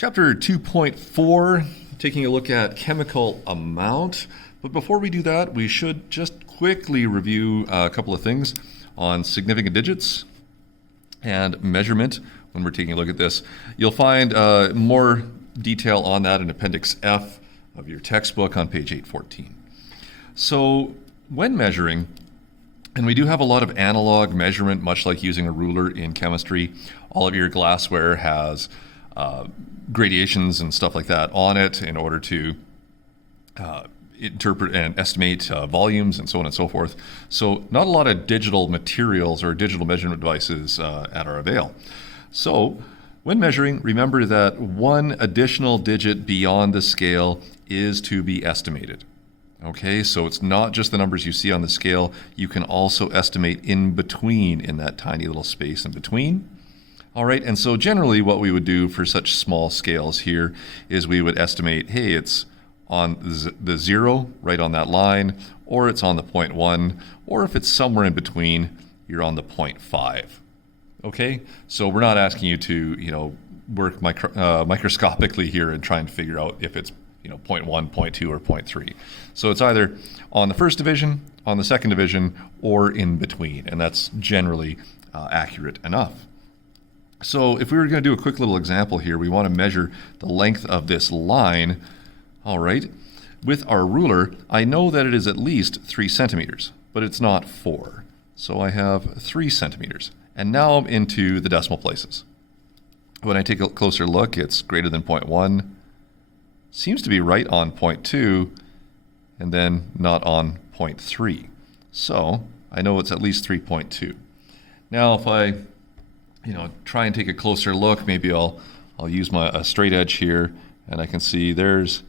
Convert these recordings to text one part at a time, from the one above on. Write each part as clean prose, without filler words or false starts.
Chapter 2.4, taking a look at chemical amount. But before we do that, we should just quickly review a couple of things on significant digits and measurement when we're taking a look at this. You'll find more detail on that in Appendix F of your textbook on page 814. So when measuring, and we do have a lot of analog measurement, much like using a ruler in chemistry. All of your glassware has gradations and stuff like that on it in order to interpret and estimate volumes and so on and so forth. So not a lot of digital materials or digital measurement devices at our avail. So when measuring, remember that one additional digit beyond the scale is to be estimated. Okay, so it's not just the numbers you see on the scale. You can also estimate in between, in that tiny little space in between. All right, and so generally what we would do for such small scales here is we would estimate, hey, it's on the 0 right on that line, or it's on the 0.1, or if it's somewhere in between, you're on the 0.5. Okay, so we're not asking you to, work microscopically here and try and figure out if it's 0.1, 0.2, or 0.3. So it's either on the first division, on the second division, or in between, and that's generally accurate enough. So if we were going to do a quick little example here, we want to measure the length of this line. All right, with our ruler, I know that it is at least 3 centimeters, but it's not 4. So I have 3 centimeters. And now I'm into the decimal places. When I take a closer look, it's greater than 0.1, seems to be right on 0.2, and then not on 0.3. So I know it's at least 3.2. Now if I try and take a closer look, maybe I'll use a straight edge here, and I can see there's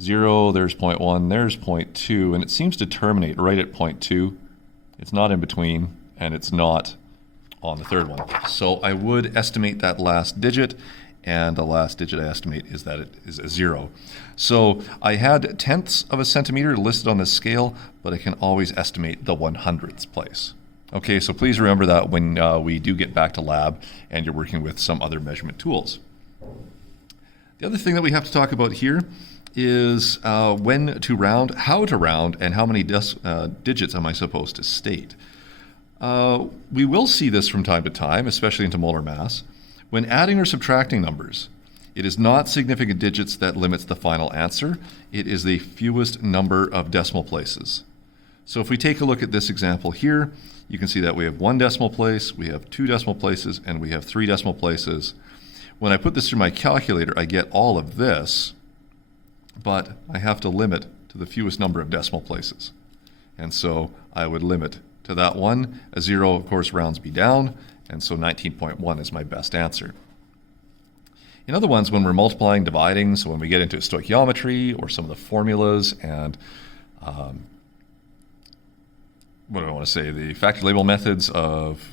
0, there's 0.1, there's 0.2, and it seems to terminate right at 0.2. It's not in between, and it's not on the third one. So I would estimate that last digit, and the last digit I estimate is that it is a 0. So I had tenths of a centimeter listed on this scale, but I can always estimate the 100th place. Okay, so please remember that when we do get back to lab and you're working with some other measurement tools. The other thing that we have to talk about here is when to round, how to round, and how many digits am I supposed to state. We will see this from time to time, especially into molar mass. When adding or subtracting numbers, it is not significant digits that limits the final answer. It is the fewest number of decimal places. So if we take a look at this example here, you can see that we have 1 decimal place, we have 2 decimal places, and we have 3 decimal places. When I put this through my calculator, I get all of this, but I have to limit to the fewest number of decimal places. And so I would limit to that one. A 0, of course, rounds me down, and so 19.1 is my best answer. In other ones, when we're multiplying, dividing, so when we get into stoichiometry or some of the formulas and what do I want to say, the factor label methods of,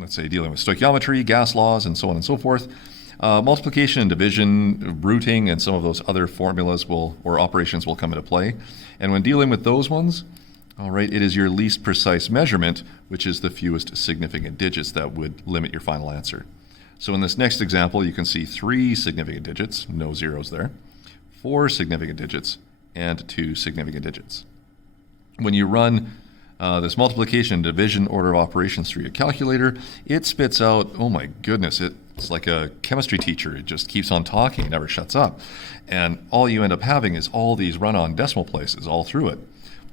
let's say, dealing with stoichiometry, gas laws, and so on and so forth, multiplication and division, rooting, and some of those other formulas or operations will come into play. And when dealing with those ones, all right, it is your least precise measurement, which is the fewest significant digits that would limit your final answer. So in this next example, you can see 3 significant digits, no zeros there, 4 significant digits, and 2 significant digits. When you run this multiplication and division order of operations through your calculator, it spits out, oh my goodness, it's like a chemistry teacher. It just keeps on talking, it never shuts up. And all you end up having is all these run-on decimal places all through it.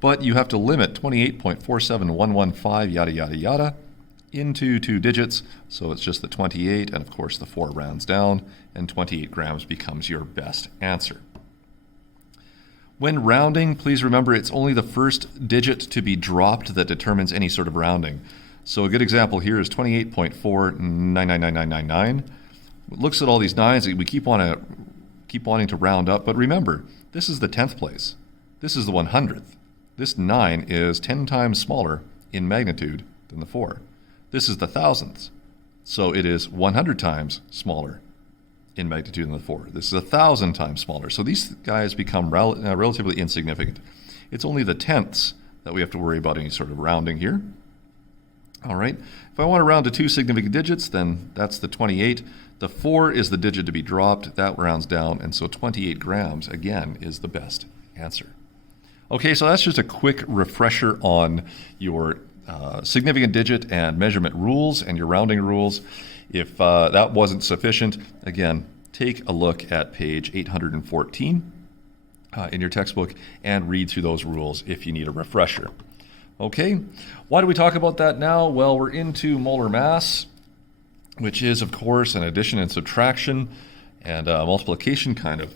But you have to limit 28.47115 yada yada yada into 2 digits, so it's just the 28, and of course the 4 rounds down, and 28 grams becomes your best answer. When rounding, please remember it's only the first digit to be dropped that determines any sort of rounding. So a good example here is 28.4999999. It looks at all these nines, we keep wanting to round up, but remember, this is the 10th place. This is the 100th. This 9 is 10 times smaller in magnitude than the 4. This is the thousandths, so it is 100 times smaller in magnitude than the 4. This is 1,000 times smaller. So these guys become relatively insignificant. It's only the tenths that we have to worry about any sort of rounding here. All right. If I want to round to two significant digits, then that's the 28. The 4 is the digit to be dropped. That rounds down, and so 28 grams, again, is the best answer. Okay, so that's just a quick refresher on your significant digit and measurement rules and your rounding rules. If that wasn't sufficient, again, take a look at page 814 in your textbook and read through those rules if you need a refresher. Okay, why do we talk about that now? Well, we're into molar mass, which is, of course, an addition and subtraction and multiplication kind of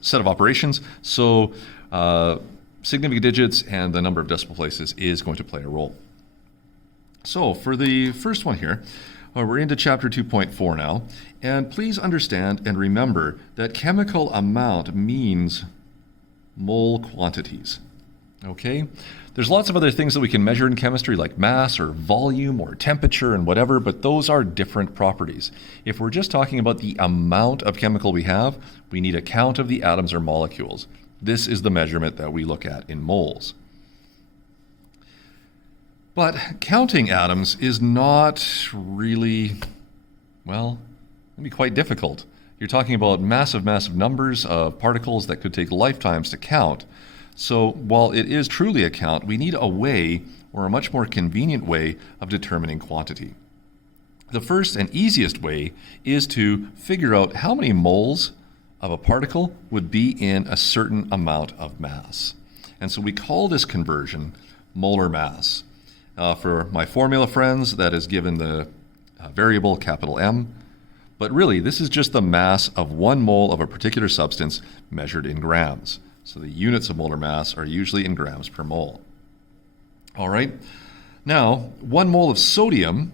set of operations. So significant digits and the number of decimal places is going to play a role. So for the first one here, we're into chapter 2.4 now, and please understand and remember that chemical amount means mole quantities. Okay? There's lots of other things that we can measure in chemistry, like mass or volume or temperature and whatever, but those are different properties. If we're just talking about the amount of chemical we have, we need a count of the atoms or molecules. This is the measurement that we look at in moles. But counting atoms is not really, well, it can be quite difficult. You're talking about massive numbers of particles that could take lifetimes to count. So while it is truly a count, we need a way, or a much more convenient way, of determining quantity. The first and easiest way is to figure out how many moles of a particle would be in a certain amount of mass. And so we call this conversion molar mass. For my formula friends, that is given the variable capital M. But really, this is just the mass of 1 mole of a particular substance measured in grams. So the units of molar mass are usually in grams per mole. All right. Now, 1 mole of sodium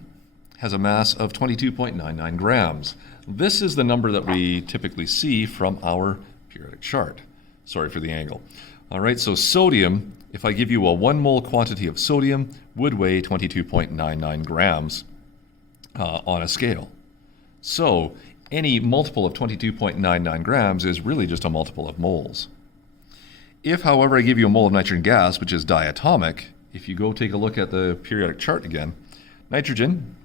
has a mass of 22.99 grams. This is the number that we typically see from our periodic chart. Sorry for the angle. All right, so sodium, if I give you a 1 mole quantity of sodium, would weigh 22.99 grams on a scale. So any multiple of 22.99 grams is really just a multiple of moles. If, however, I give you a mole of nitrogen gas, which is diatomic, if you go take a look at the periodic chart again, nitrogen,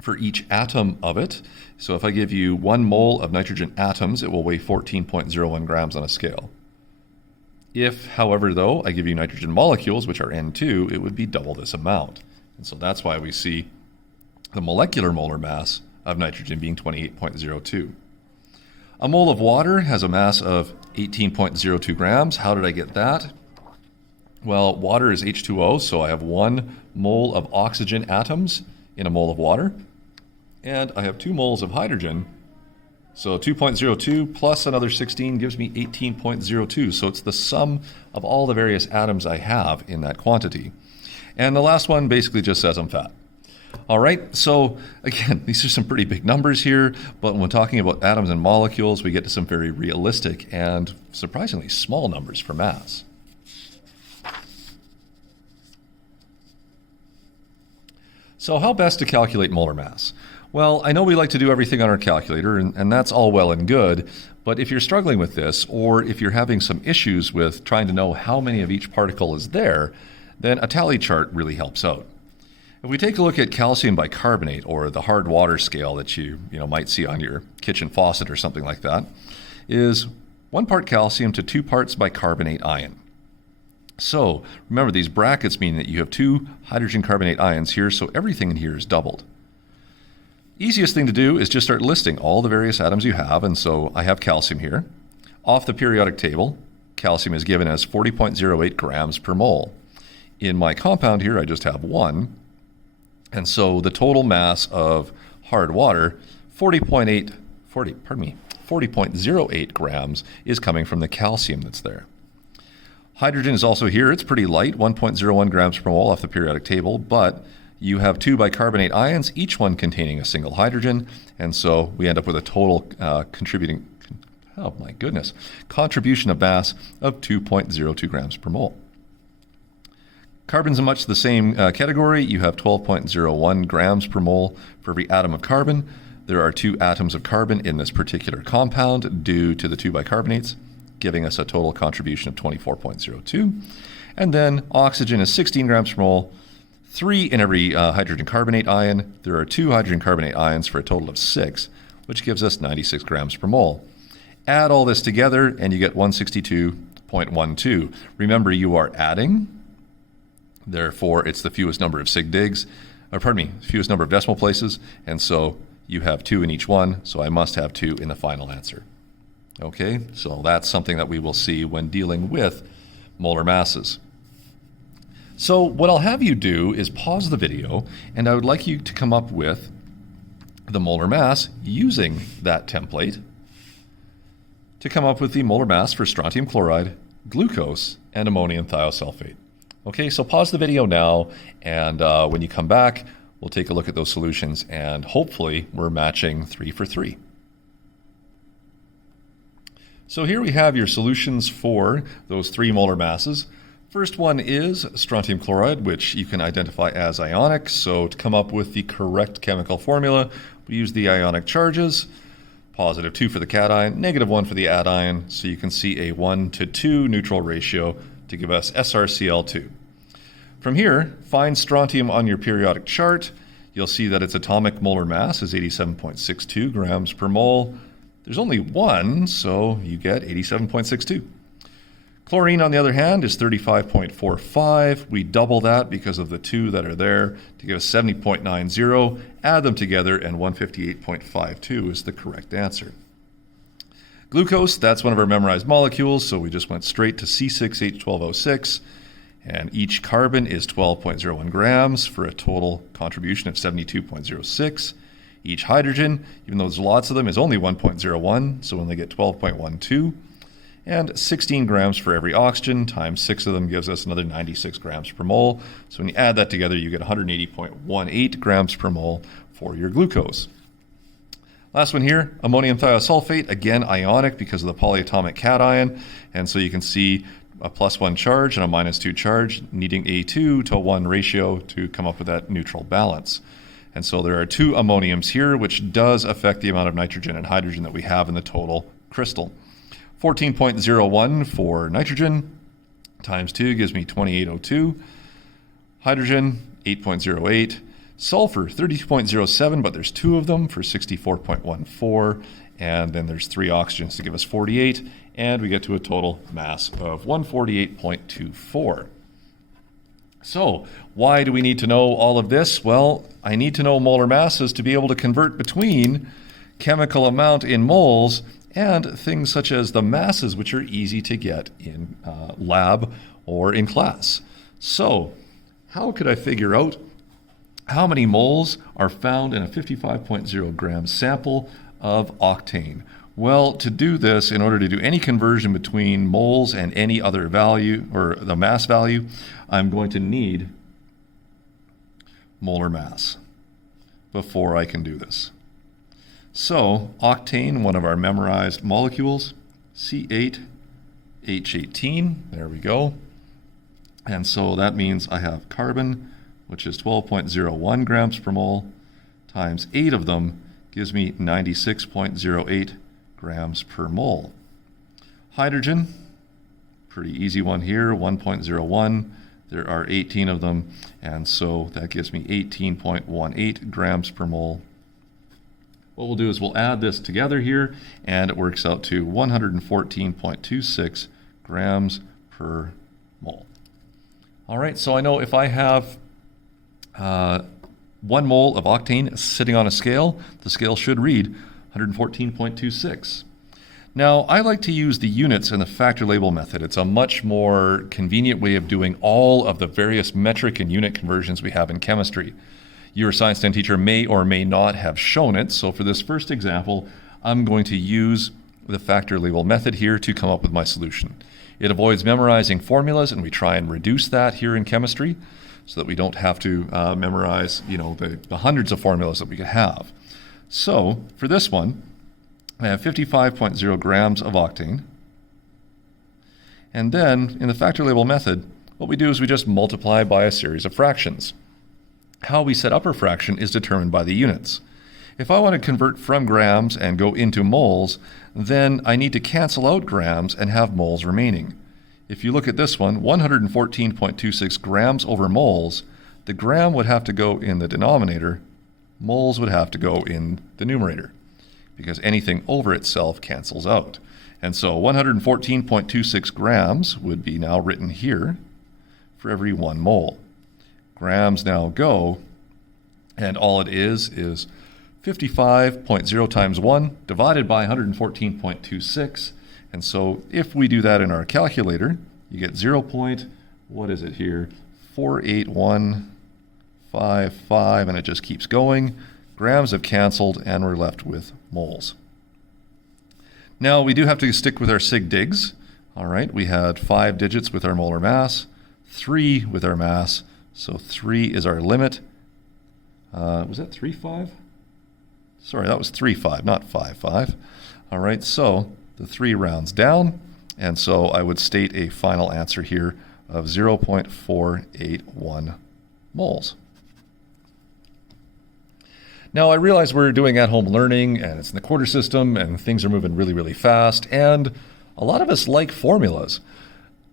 for each atom of it, so if I give you 1 mole of nitrogen atoms, it will weigh 14.01 grams on a scale. If, however, though, I give you nitrogen molecules, which are N2, it would be double this amount. And so that's why we see the molecular molar mass of nitrogen being 28.02. A mole of water has a mass of 18.02 grams. How did I get that? Well, water is H2O, so I have 1 mole of oxygen atoms in a mole of water. And I have 2 moles of hydrogen. So 2.02 plus another 16 gives me 18.02. So it's the sum of all the various atoms I have in that quantity. And the last one basically just says I'm fat. All right, so again, these are some pretty big numbers here, but when talking about atoms and molecules, we get to some very realistic and surprisingly small numbers for mass. So how best to calculate molar mass? Well, I know we like to do everything on our calculator, and that's all well and good, but if you're struggling with this, or if you're having some issues with trying to know how many of each particle is there, then a tally chart really helps out. If we take a look at calcium bicarbonate, or the hard water scale that you might see on your kitchen faucet or something like that, is 1 part calcium to 2 parts bicarbonate ion. So remember, these brackets mean that you have 2 hydrogen carbonate ions here, so everything in here is doubled. Easiest thing to do is just start listing all the various atoms you have, and so I have calcium here. Off the periodic table, calcium is given as 40.08 grams per mole. In my compound here, I just have 1. And so the total mass of hard water, 40.08 grams, is coming from the calcium that's there. Hydrogen is also here. It's pretty light, 1.01 grams per mole off the periodic table, but you have 2 bicarbonate ions, each one containing a single hydrogen, and so we end up with a total contribution of mass of 2.02 grams per mole. Carbon's in much the same category. You have 12.01 grams per mole for every atom of carbon. There are 2 atoms of carbon in this particular compound due to the 2 bicarbonates, giving us a total contribution of 24.02. And then oxygen is 16 grams per mole, 3 in every hydrogen carbonate ion. There are 2 hydrogen carbonate ions for a total of 6, which gives us 96 grams per mole. Add all this together and you get 162.12. Remember, you are adding, therefore it's the fewest number of fewest number of decimal places, and so you have 2 in each one, so I must have 2 in the final answer. Okay, so that's something that we will see when dealing with molar masses. So what I'll have you do is pause the video, and I would like you to come up with the molar mass using that template to come up with the molar mass for strontium chloride, glucose, and ammonium thiosulfate. Okay, so pause the video now, and when you come back, we'll take a look at those solutions, and hopefully we're matching 3 for 3. So here we have your solutions for those 3 molar masses. First one is strontium chloride, which you can identify as ionic. So to come up with the correct chemical formula, we use the ionic charges. Positive 2 for the cation, negative 1 for the anion. So you can see a 1:2 neutral ratio to give us SrCl2. From here, find strontium on your periodic chart. You'll see that its atomic molar mass is 87.62 grams per mole. There's only 1, so you get 87.62. Chlorine, on the other hand, is 35.45. We double that because of the 2 that are there to give us 70.90. Add them together, and 158.52 is the correct answer. Glucose, that's one of our memorized molecules, so we just went straight to C6H12O6. And each carbon is 12.01 grams for a total contribution of 72.06. Each hydrogen, even though there's lots of them, is only 1.01, so we only get 12.12. And 16 grams for every oxygen, times 6 of them gives us another 96 grams per mole. So when you add that together, you get 180.18 grams per mole for your glucose. Last one here, ammonium thiosulfate, again ionic because of the polyatomic cation. And so you can see a +1 charge and a -2 charge, needing a 2:1 ratio to come up with that neutral balance. And so there are 2 ammoniums here, which does affect the amount of nitrogen and hydrogen that we have in the total crystal. 14.01 for nitrogen times 2 gives me 2802. Hydrogen, 8.08. Sulfur, 30.07, but there's 2 of them for 64.14. And then there's 3 oxygens to give us 48. And we get to a total mass of 148.24. So why do we need to know all of this? Well, I need to know molar masses to be able to convert between chemical amount in moles and things such as the masses, which are easy to get in lab or in class. So how could I figure out how many moles are found in a 55.0 gram sample of octane? Well, to do this, in order to do any conversion between moles and any other value, or the mass value, I'm going to need molar mass before I can do this. So, octane, one of our memorized molecules, C8H18, there we go. And so that means I have carbon, which is 12.01 grams per mole, times 8 of them gives me 96.08 grams per mole. Hydrogen, pretty easy one here, 1.01. There are 18 of them, and so that gives me 18.18 grams per mole. What we'll do is we'll add this together here, and it works out to 114.26 grams per mole. All right, so I know if I have 1 mole of octane sitting on a scale, the scale should read 114.26. Now, I like to use the units in the factor label method. It's a much more convenient way of doing all of the various metric and unit conversions we have in chemistry. Your Science 10 teacher may or may not have shown it, so for this first example, I'm going to use the factor label method here to come up with my solution. It avoids memorizing formulas, and we try and reduce that here in chemistry so that we don't have to memorize, the hundreds of formulas that we could have. So for this one, I have 55.0 grams of octane. And then in the factor label method, what we do is we just multiply by a series of fractions. How we set up our fraction is determined by the units. If I want to convert from grams and go into moles, then I need to cancel out grams and have moles remaining. If you look at this one, 114.26 grams over moles the gram would have to go in the denominator, moles would have to go in the numerator, because anything over itself cancels out. And so 114.26 grams would be now written here for every 1 mole. Grams now go, and all it is 55.0 times 1 divided by 114.26. And so if we do that in our calculator, you get 0.48155, and it just keeps going. Grams have canceled, and we're left with moles. Now, we do have to stick with our sig digs. All right, we had 5 digits with our molar mass, 3 with our mass, so 3 is our limit. Was that 3.5? Sorry, that was 3.5, not 5.5. All right, so the 3 rounds down, and so I would state a final answer here of 0.481 moles. Now, I realize we're doing at-home learning, and it's in the quarter system, and things are moving really, really fast, and a lot of us like formulas.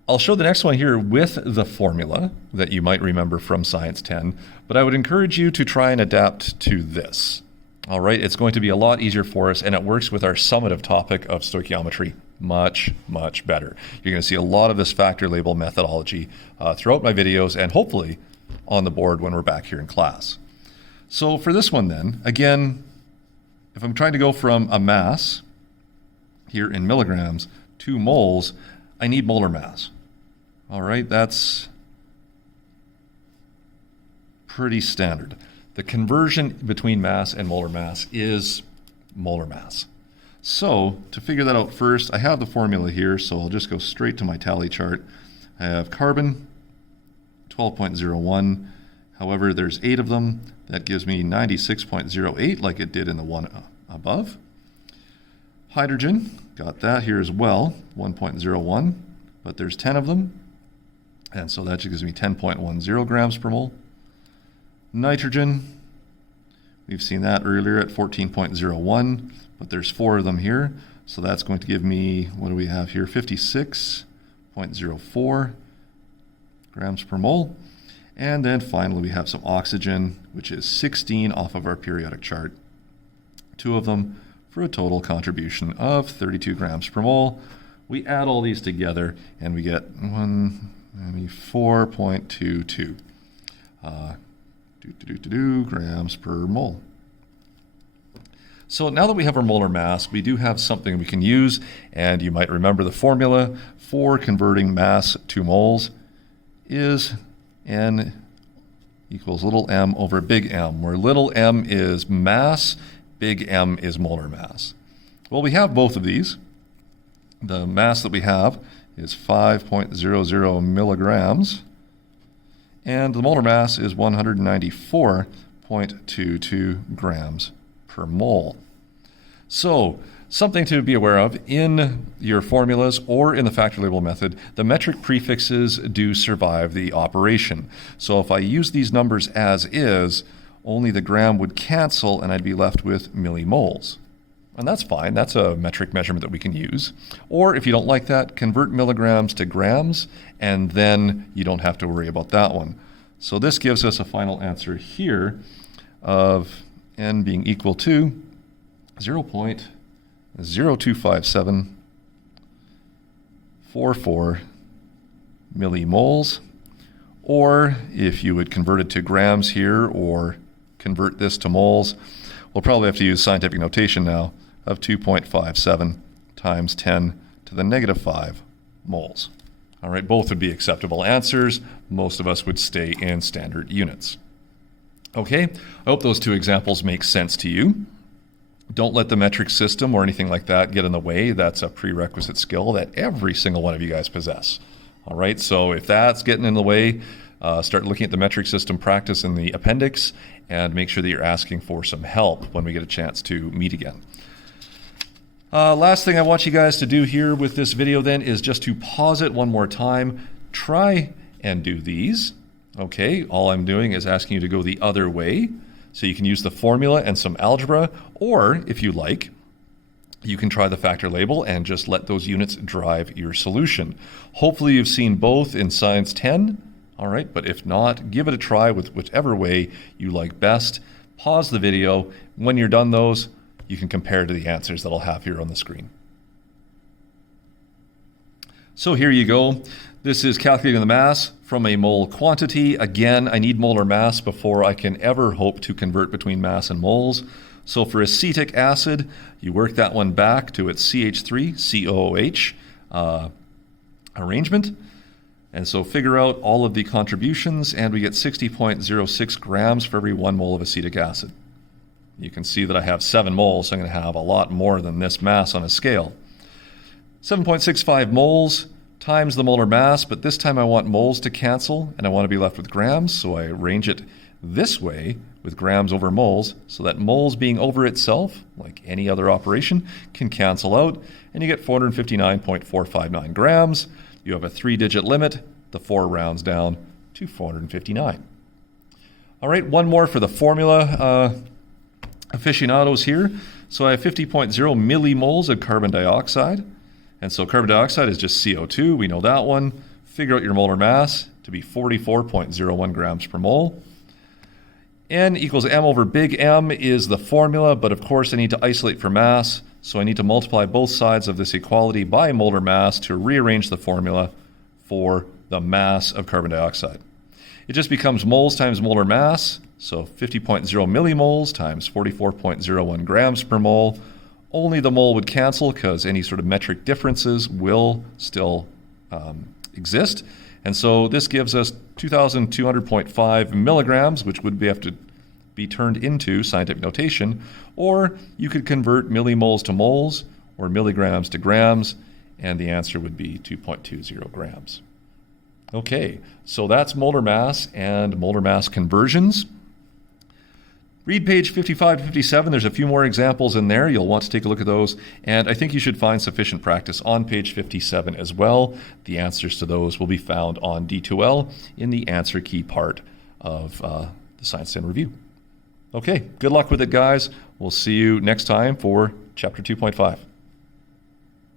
I'll show the next one here with the formula that you might remember from Science 10, but I would encourage you to try and adapt to this. All right, it's going to be a lot easier for us, and it works with our summative topic of stoichiometry much, much better. You're going to see a lot of this factor label methodology throughout my videos, and hopefully on the board when we're back here in class. So for this one then, again, if I'm trying to go from a mass here in milligrams to moles, I need molar mass. All right, that's pretty standard. The conversion between mass and molar mass is molar mass. So to figure that out first, I have the formula here, so I'll just go straight to my tally chart. I have carbon, 12.01. However, there's 8 of them. That gives me 96.08, like it did in the one above. Hydrogen, got that here as well, 1.01, but there's 10 of them. And so that gives me 10.10 grams per mole. Nitrogen, we've seen that earlier at 14.01, but there's 4 of them here. So that's going to give me, what do we have here, 56.04 grams per mole. And then finally we have some oxygen, which is 16 off of our periodic chart. 2 of them for a total contribution of 32 grams per mole. We add all these together and we get 4.22 grams per mole. So now that we have our molar mass, we do have something we can use, and you might remember the formula for converting mass to moles is N equals little m over big M, where little m is mass, big M is molar mass. Well, we have both of these. The mass that we have is 5.00 milligrams, and the molar mass is 194.22 grams per mole. So, something to be aware of in your formulas or in the factor label method, the metric prefixes do survive the operation. So if I use these numbers as is, only the gram would cancel and I'd be left with millimoles. And that's fine, that's a metric measurement that we can use. Or if you don't like that, convert milligrams to grams, and then you don't have to worry about that one. So this gives us a final answer here of N being equal to 0.025744 millimoles, or if you would convert it to grams here or convert this to moles, we'll probably have to use scientific notation now of 2.57 times 10 to the negative 5 moles. All right, both would be acceptable answers. Most of us would stay in standard units. Okay, I hope those 2 examples make sense to you. Don't let the metric system or anything like that get in the way. That's a prerequisite skill that every single one of you guys possess. All right, so if that's getting in the way, start looking at the metric system practice in the appendix and make sure that you're asking for some help when we get a chance to meet again. Last thing I want you guys to do here with this video then is just to pause it one more time. Try and do these. Okay, all I'm doing is asking you to go the other way. So you can use the formula and some algebra, or if you like, you can try the factor label and just let those units drive your solution. Hopefully you've seen both in Science 10 All right, but if not, give it a try with whichever way you like best. Pause the video. When you're done those, you can compare to the answers that I'll have here on the screen. So here you go. This is calculating the mass from a mole quantity. Again, I need molar mass before I can ever hope to convert between mass and moles. So for acetic acid, you work that one back to its CH3COOH arrangement. And so figure out all of the contributions, and we get 60.06 grams for every 1 mole of acetic acid. You can see that I have 7 moles, so I'm going to have a lot more than this mass on a scale. 7.65 moles times the molar mass, but this time I want moles to cancel, and I want to be left with grams, so I arrange it this way with grams over moles, so that moles being over itself, like any other operation, can cancel out, and you get 459.459 grams. You have a 3-digit limit. The 4 rounds down to 459. All right, one more for the formula aficionados here. So I have 50.0 millimoles of carbon dioxide. And so carbon dioxide is just CO2. We know that one. Figure out your molar mass to be 44.01 grams per mole. N equals M over big M is the formula, but of course I need to isolate for mass. So I need to multiply both sides of this equality by molar mass to rearrange the formula for the mass of carbon dioxide. It just becomes moles times molar mass, so 50.0 millimoles times 44.01 grams per mole. Only the mole would cancel because any sort of metric differences will still exist. And so this gives us 2,200.5 milligrams, which would have to be turned into scientific notation, or you could convert millimoles to moles or milligrams to grams, and the answer would be 2.20 grams. Okay, so that's molar mass and molar mass conversions. Read page 55 to 57. There's a few more examples in there. You'll want to take a look at those, and I think you should find sufficient practice on page 57 as well. The answers to those will be found on D2L in the answer key part of the Science 10 review. Okay, good luck with it, guys. We'll see you next time for Chapter 2.5.